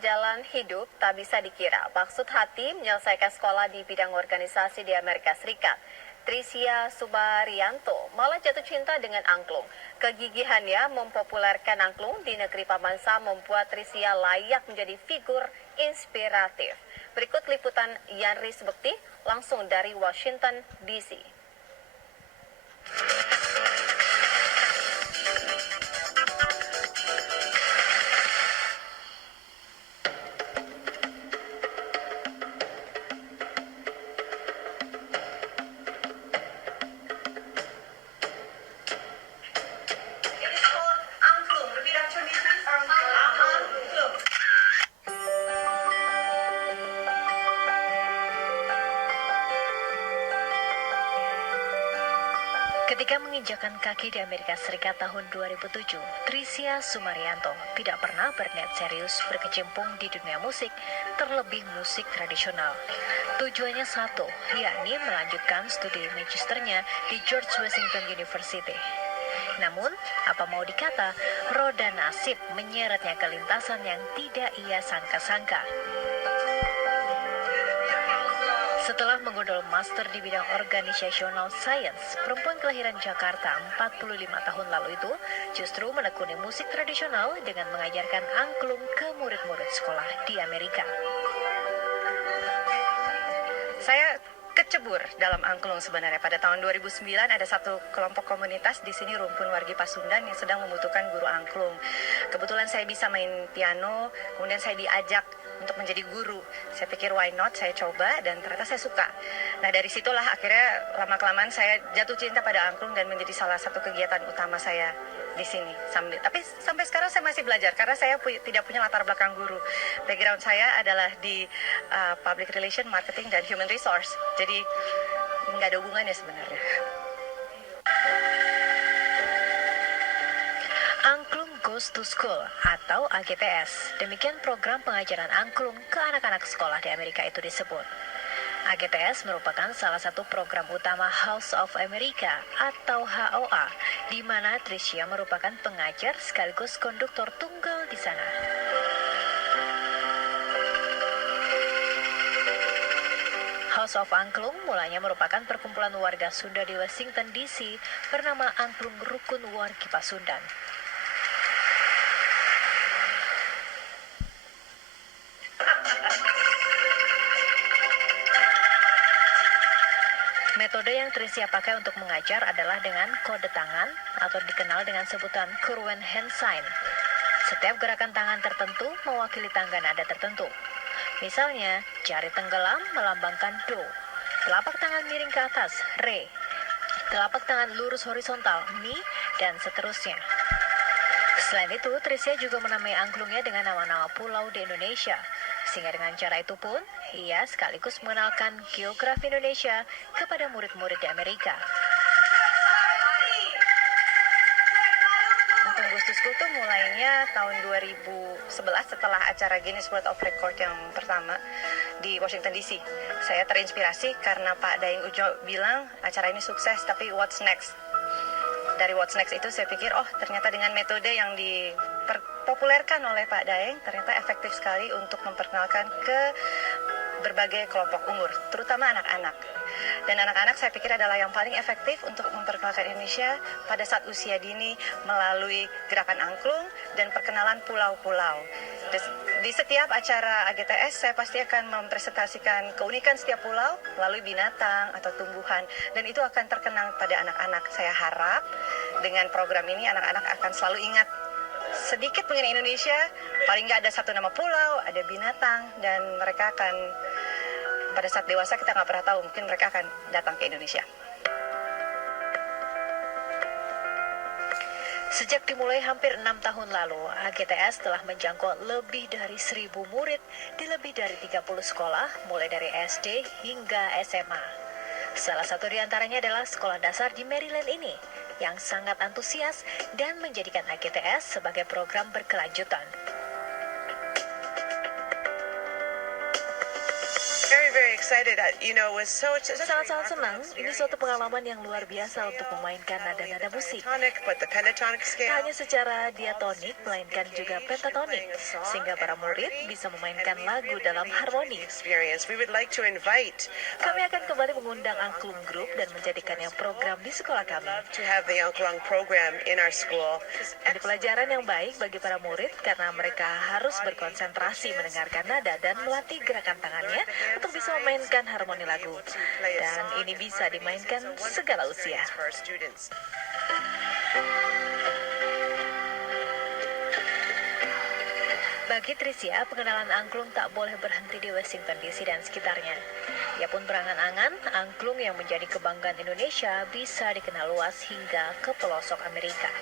jalan hidup tak bisa dikira. Maksud hati menyelesaikan sekolah di bidang organisasi di Amerika Serikat. Trisia Subarianto malah jatuh cinta dengan angklung. Kegigihannya mempopulerkan angklung di negeri Paman Sam membuat Trisia layak menjadi figur inspiratif. Berikut liputan Yanris Bekti langsung dari Washington, D.C. Ketika menginjakan kaki di Amerika Serikat tahun 2007, Trisia Sumarianto tidak pernah berniat serius berkecimpung di dunia musik, terlebih musik tradisional. Tujuannya satu, yakni melanjutkan studi magisternya di George Washington University. Namun, apa mau dikata, roda nasib menyeretnya ke lintasan yang tidak ia sangka-sangka. Setelah mengodol master di bidang organizational science, perempuan kelahiran Jakarta 45 tahun lalu itu justru menekuni musik tradisional dengan mengajarkan angklung ke murid-murid sekolah di Amerika. Saya kecebur dalam angklung sebenarnya. Pada tahun 2009 ada satu kelompok komunitas di sini, Rumpun Wargi Pasundan, yang sedang membutuhkan guru angklung. Kebetulan saya bisa main piano, kemudian saya diajak untuk menjadi guru. Saya pikir why not, saya coba dan ternyata saya suka. Nah dari situlah akhirnya lama-kelamaan saya jatuh cinta pada angklung dan menjadi salah satu kegiatan utama saya di sini. Tapi sampai sekarang saya masih belajar karena saya tidak punya latar belakang guru. Background saya adalah di public relation, marketing, dan human resource. Jadi nggak ada hubungannya sebenarnya. Angklung Goes to School atau AGTS. Demikian program pengajaran angklung ke anak-anak sekolah di Amerika itu disebut. AGTS merupakan salah satu program utama House of America atau HOA, di mana Trisia merupakan pengajar sekaligus konduktor tunggal di sana. House of Angklung mulanya merupakan perkumpulan warga Sunda di Washington DC bernama Angklung Rukun Wargi Pasundan. Metode yang Trisia pakai untuk mengajar adalah dengan kode tangan atau dikenal dengan sebutan Kurwen hand sign. Setiap gerakan tangan tertentu mewakili tangga nada tertentu. Misalnya, jari tenggelam melambangkan Do, telapak tangan miring ke atas, Re, telapak tangan lurus horizontal, Mi, dan seterusnya. Selain itu, Trisia juga menamai angklungnya dengan nama-nama pulau di Indonesia. Sehingga dengan cara itu pun, ia sekaligus mengenalkan geografi Indonesia kepada murid-murid di Amerika. Angklung Goes to School itu mulainya tahun 2011 setelah acara Guinness World of Record yang pertama di Washington DC. Saya terinspirasi karena Pak Daeng Ujo bilang acara ini sukses, tapi what's next? Dari what's next itu saya pikir, oh ternyata dengan metode yang dipopulerkan oleh Pak Daeng ternyata efektif sekali untuk memperkenalkan ke berbagai kelompok umur, terutama anak-anak. Dan anak-anak saya pikir adalah yang paling efektif untuk memperkenalkan Indonesia pada saat usia dini melalui gerakan angklung dan perkenalan pulau-pulau. Di setiap acara AGTS saya pasti akan mempresentasikan keunikan setiap pulau melalui binatang atau tumbuhan, dan itu akan terkenang pada anak-anak. Saya harap dengan program ini anak-anak akan selalu ingat sedikit mengenai Indonesia, paling nggak ada satu nama pulau, ada binatang, dan mereka akan pada saat dewasa kita nggak pernah tahu, mungkin mereka akan datang ke Indonesia. Sejak dimulai hampir 6 tahun lalu, AGTS telah menjangkau lebih dari 1.000 murid di lebih dari 30 sekolah, mulai dari SD hingga SMA. Salah satu di antaranya adalah sekolah dasar di Maryland ini, yang sangat antusias dan menjadikan AGTS sebagai program berkelanjutan. Very, very excited. Sangat-sangat senang, ini suatu pengalaman yang luar biasa untuk memainkan nada-nada musik. Tak hanya secara diatonik, melainkan juga pentatonik, sehingga para murid bisa memainkan lagu dalam harmoni. Kami akan kembali mengundang Angklung Group dan menjadikannya program di sekolah kami. Ini pelajaran yang baik bagi para murid karena mereka harus berkonsentrasi mendengarkan nada dan melatih gerakan tangannya untuk bisa memainkan harmoni lagu. Dan ini bisa dimainkan segala usia. Bagi Tricia, pengenalan angklung tak boleh berhenti di Washington DC dan sekitarnya. Ia pun berangan-angan, angklung yang menjadi kebanggaan Indonesia bisa dikenal luas hingga ke pelosok Amerika.